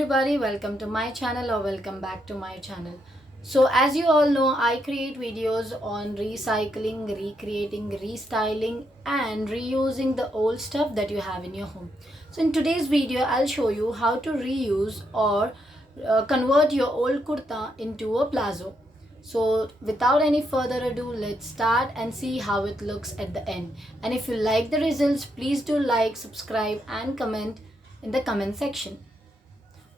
everybody, welcome to my channel or welcome back to my channel. So as you all know, I create videos on recycling, recreating, restyling and reusing the old stuff that you have in your home. So in today's video, I'll show you how to reuse or convert your old kurta into a plazo. So without any further ado, let's start and see how it looks at the end. And if you like the results, please do like, subscribe and comment in the comment section.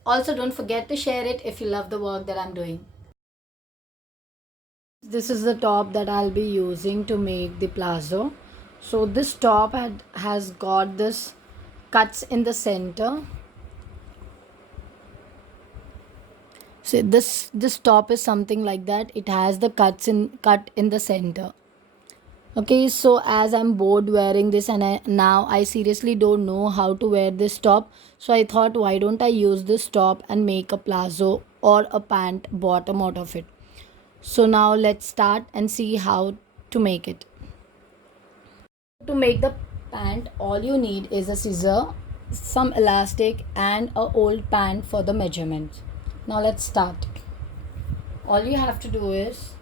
Also, don't forget to share it if you love the work that I'm doing. This is the top that I'll be using to make the plazo. So this top has got this cuts in the center. So this top is something like that. It has the cut in the center. Okay, so as I'm bored wearing this and now I seriously don't know how to wear this top. So I thought, why don't I use this top and make a plazo or a pant bottom out of it. So now let's start and see how to make it. To make the pant, all you need is a scissor, some elastic and a old pant for the measurements. Now let's start. All you have to do is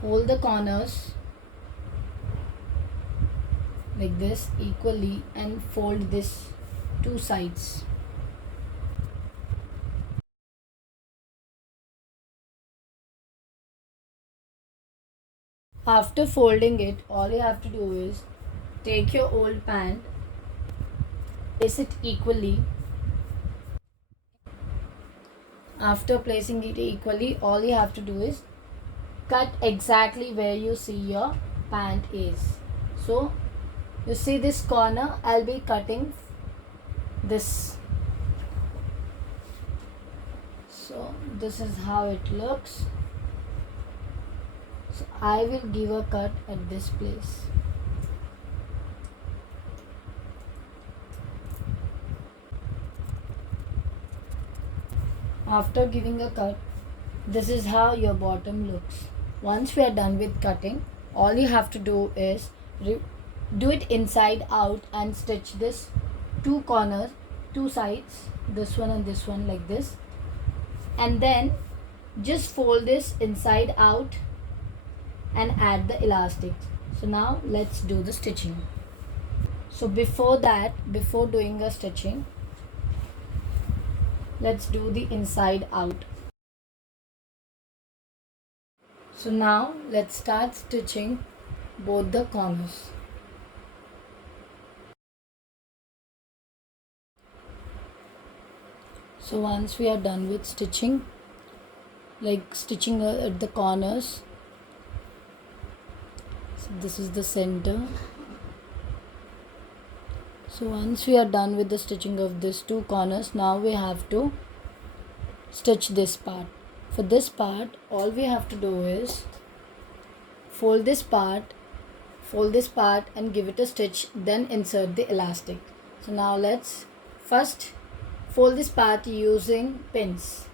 hold the corners like this equally and fold this two sides. After folding it, all you have to do is take your old pant, place it equally. After placing it equally, all you have to do is cut exactly where you see your pant is. So you see this corner, I'll be cutting this. So this is how it looks. So I will give a cut at this place. After giving a cut, this is how your bottom looks. Once we are done with cutting, all you have to do is do it inside out and stitch this two corners, two sides, this one and this one like this. And then just fold this inside out and add the elastics. So now let's do the stitching. So before doing the stitching, let's do the inside out. So now let's start stitching both the corners. So once we are done with stitching, like stitching at the corners, so this is the center. So once we are done with the stitching of these two corners, now we have to stitch this part. For this part, all we have to do is fold this part and give it a stitch, then insert the elastic. So now let's first fold this part using pins.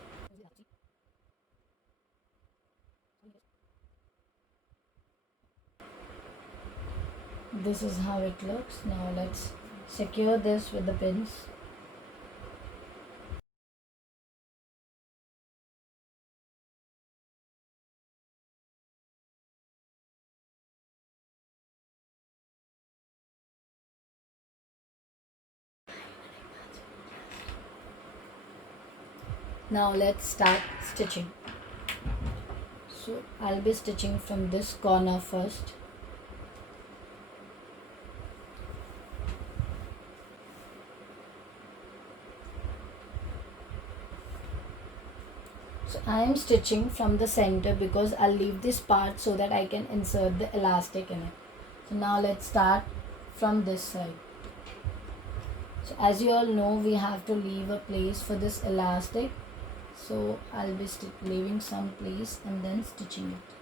This is how it looks. Now let's secure this with the pins. Now let's start stitching. So I'll be stitching from this corner first. So I am stitching from the center because I'll leave this part so that I can insert the elastic in it. So now let's start from this side. So as you all know, we have to leave a place for this elastic. So I'll be leaving some place and then stitching it.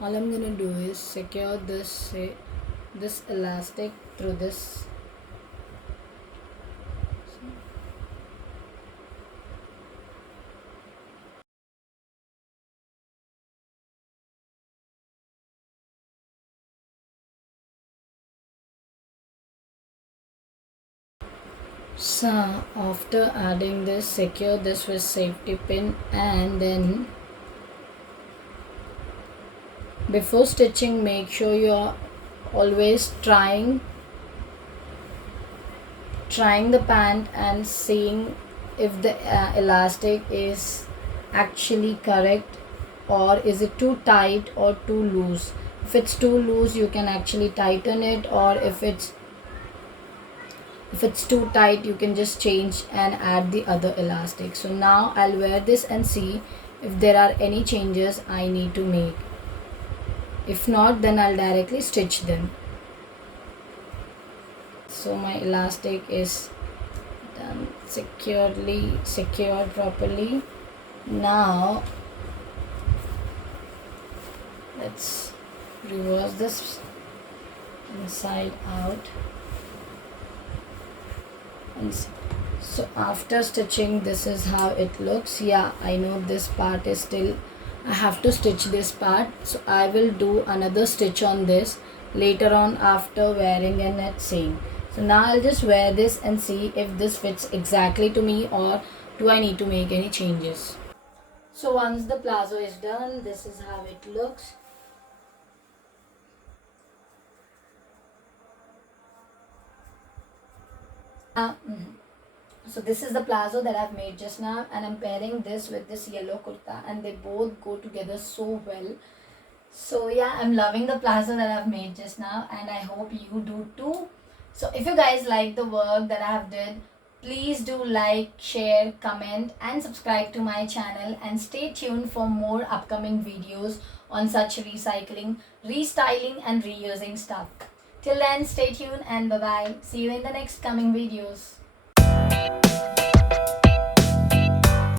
All I'm gonna do is secure this elastic through this So after adding this, secure this with safety pin, and then before stitching make sure you are always trying the pant and seeing if the elastic is actually correct, or is it too tight or too loose. If it's too loose you can actually tighten it, or if it's too tight you can just change and add the other elastic. So now I'll wear this and see if there are any changes I need to make. If not, then I'll directly stitch them. So my elastic is done, secured properly. Now let's reverse this inside out. And so after stitching, this is how it looks. Yeah, I know this part is still, I have to stitch this part, so I will do another stitch on this later on after wearing and at seeing. So now I'll just wear this and see if this fits exactly to me, or do I need to make any changes. So once the plazo is done, this is how it looks. So this is the plazo that I've made just now, and I'm pairing this with this yellow kurta, and they both go together so well. So yeah, I'm loving the plazo that I've made just now, and I hope you do too. So if you guys like the work that I have did, please do like, share, comment and subscribe to my channel, and stay tuned for more upcoming videos on such recycling, restyling and reusing stuff. Till then, stay tuned and bye bye. See you in the next coming videos.